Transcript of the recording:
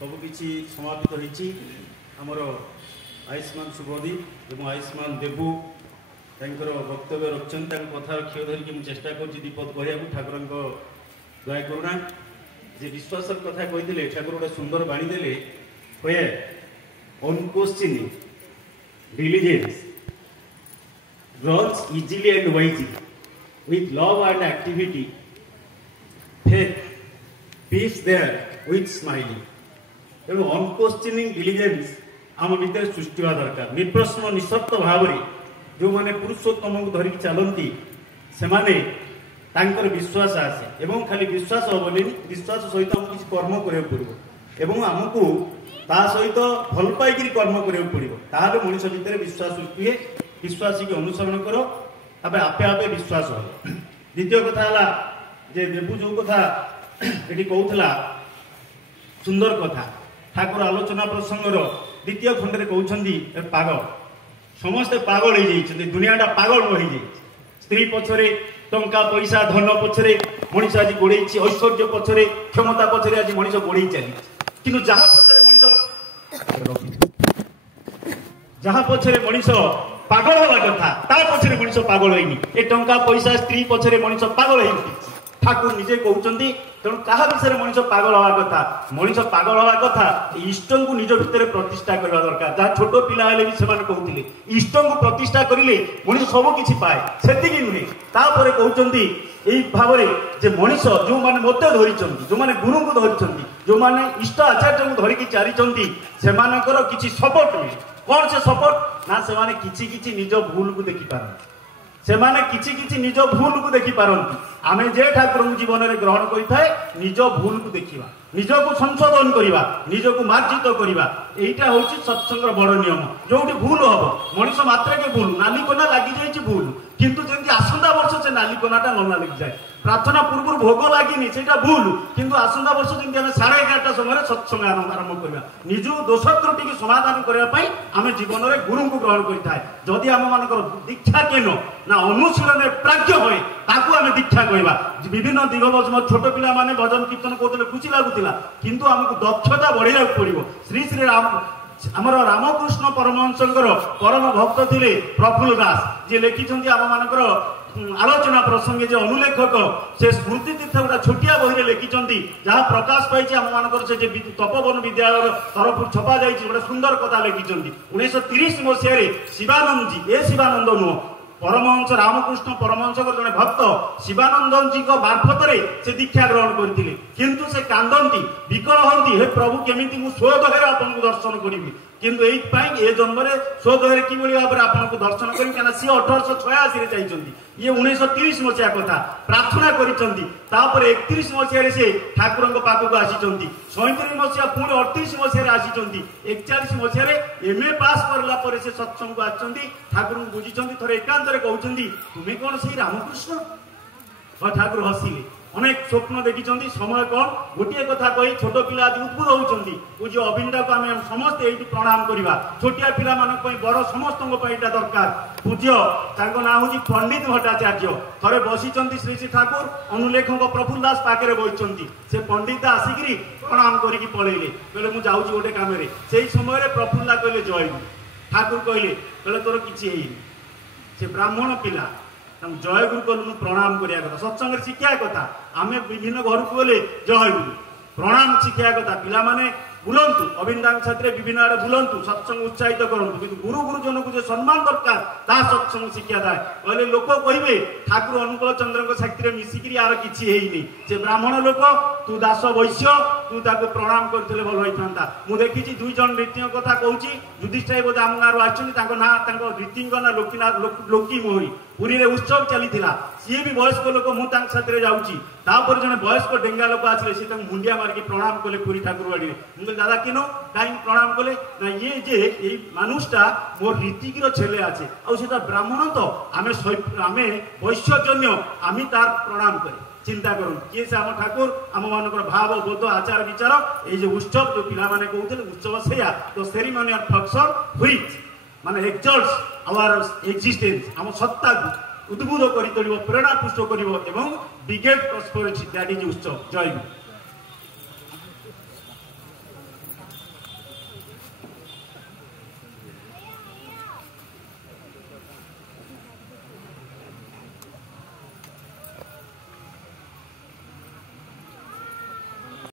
सबकि समापित होती आमर आयुष्मान शुभदीप और आयुष्मान देबू तर वक्तव्य रखिंट कथा क्षय धरिकी मुझे चेष्टा कर दीपद कहूँ ठाकुर दया करुणा जे विश्वास कथा कही ठाकुर गोटे सुंदर बाणी देले कहे unquestioning diligence runs easily and wisely with love and activity faith peace there with smiling तेणु अनक्वेश्चनिंग डिलिजेंस आम भितर सृष्टि होगा दरकार निर्प्रश्न निःशर्त भाव जो माने पुरुषोत्तम को धरिकी चलती से माने विश्वास आसे एवं खाली विश्वास हेनी विश्वास सहित आमको किसी कर्म करा पड़ो आमको ता सहित भल पाई कर्म करा पड़ो ताहले मनीष भितर विश्वास सृष्टि है विश्वास की अनुसरण करो आपे आपे विश्वास हो। द्वितीय कथा जे देबू जो कथा ये कहला सुंदर कथा ठाकुर आलोचना प्रसंगर द्वितीय खंड में कहते पागल समस्ते पागल हो दुनियाटा पागल हो स्त्री पछरे टंका पैसा धन पछरे मनीष आज गोड़े ऐश्वर्य पछरे क्षमता पछरे आज मनीष गोड़े चली कि जहाँ पछरे मनीष पागल हवा कथा ता पछरे मनीष पागल होनी ए टंका पैसा स्त्री पछरे मनीष पागल हो ठाकुर निजे कहते तेणु क्या विषय मनीष पागल हवा कथा मनीष पागल हवा कथा इष्ट को निज भितर प्रतिष्ठा करवा दरकार जहाँ छोट पिला भी से कहते इष्ट को प्रतिष्ठा करें मनीष सब किसी पाए से नुहे तापर कहते यही भाव जे मनीष जो मैंने मत धरी जो मैंने गुरु को धरी जो मैंने इष्ट आचार्य को धरिकी चली से किसी सपोर्ट मिले कौन से सपोर्ट ना से किसी किसी निज भूल को देखी पारती से माने किछि किछि निज भूल को देखी पारती आमे जे ठाकुर जीवन में ग्रहण करें निज भूल को देखा निज को संशोधन करवा निज को मार्जित करवा यहीटा हूँ सत्संग बड़ नियम जो भूल हम मनीष मात्र के भूल नालिकना लगी जाए भूल किंतु जमी आसंता वर्ष से नालिकनाटा न लगी जाए प्रार्थना पूर्व भोग लगी से भूल किंतु आसंता वर्ष जमी 11:30 समय सत्संग आरंभ करवा निज दोष त्रुटि समाधान करने आम जीवन में गुरु को ग्रहण करें जदि आम मान दीक्षा केन ना अनुशीलन प्राज्ञ हुए ताकू आम दीक्षा कहवा विभिन्न दिग छोट पिला माने भजन कीर्तन कहते खुशी लगुला किंतु आमको दक्षता बढ़ाया पड़ो श्री श्री राम आमर रामकृष्ण परमहंसंकर परम भक्त थे प्रफुल्ल दास जी लिखिं आम मानकर आलोचना प्रसंगे जो अनुलेखक से स्मृति तीर्थ गोटा छोटिया बही लिखिं जहाँ प्रकाश पाई आम मानकर से तपोवन विद्यालय तरफ छपा जाए गोटे सुंदर कथा लिखिं 1930 मसीह शिवानंद जी ए शिवानंद नुह परमहंस रामकृष्ण परमहंस जड़े भक्त शिवानंद जी मार्फत से दीक्षा ग्रहण करते किंतु से कांदती विकल हंती हे प्रभु केमी स्वदेह आपन को दर्शन करी किंतु ए जन्म स्वदेह कि भाव में आपको दर्शन करें सी 1886 चाहिए ये 1930 मसीहा कथा प्रार्थना कर 31 मसीह से ठाकुर पाखक आसी 37 मसीहा पुणी 38 मसीह आसी 41 मसीह MA पास करला से सत्संग को आसती ठाकुर को बुझी थे एकांत कहते तुम्हें कौन से रामकृष्ण ठाकुर हसिले अनेक स्वप्न देखी समय कौन गोटे कथा कही छोट पिला आज उद्भुत होती पूज्य अविंदा को आम समस्ते ये प्रणाम करवा छोटिया पिला बड़ समस्त दरकार पूज्य ना हूँ पंडित भट्टाचार्य थे बसी श्री श्री ठाकुर अनुलेखक प्रफुल्ल दास पाखे बही से पंडित आसिकी प्रणाम करके पलैले कहले मुझे जाऊँगी गोटे कम से समय प्रफुल्ला कहले जय ठाकुर कहले तोर कि से ब्राह्मण पिला जय गुरु कहलु प्रणाम करिया कथा सत्संग शिक्षा कथा आम विभिन्न घर को गले जय गुरु प्रणाम शिक्षा कथा पिला माने बुलंतु अविंदांग छात्र विभिन्न आड़े बुलंतु सत्संग उत्साहित करंतु किंतु गुरु गुरुजन को जो सम्मान दरकार ता सत्संग शिक्षा दाए कहले लोक कहिबे ठाकुर अनुकूल चंद्र साक्षी मिसिकी यार किछि हेइनी से ब्राह्मण लोक तू दास वैश्य तू ताको प्रणाम करथिले भल होइथांता मु देखिछि दुई जन रीतिंग कथा कहूछि युधिष्ठिर बोध आम गाँव आछिन ताको ना ताको रीतिंग ना लोकीनाथ लोकी मोहरी पुरी रे उत्सव चली सी भी वयस्क लोक मुझे जाऊँगी तापर जन वयस्क डेंगा लोक आसे सी मुंडिया मारिकी प्रणाम कले पुरी ठाकुर बाड़ी मुझे दादा किनो कहीं प्रणाम कले ना ये जे ये मानुषटा मोर रीतिकीर छेले आछे आ ब्राह्मण तो आम आम वैश्यजन्य आम तार प्रणाम करें चिंता करूँ किए से आम ठाकुर आम मान भाव बोध आचार विचार ये उत्सव जो पिला माने कहते उत्सव से तो सेरिमोनियल फंक्शन व्हिच माने एक्सल्ट्स आवर एक्जिस्टेंस आम सत्ता को उद्बुद्ध कर प्रेरणा पुष्ट कर बिगेट प्रॉस्पेरिटी दैट इज उत्सव जय गुरु।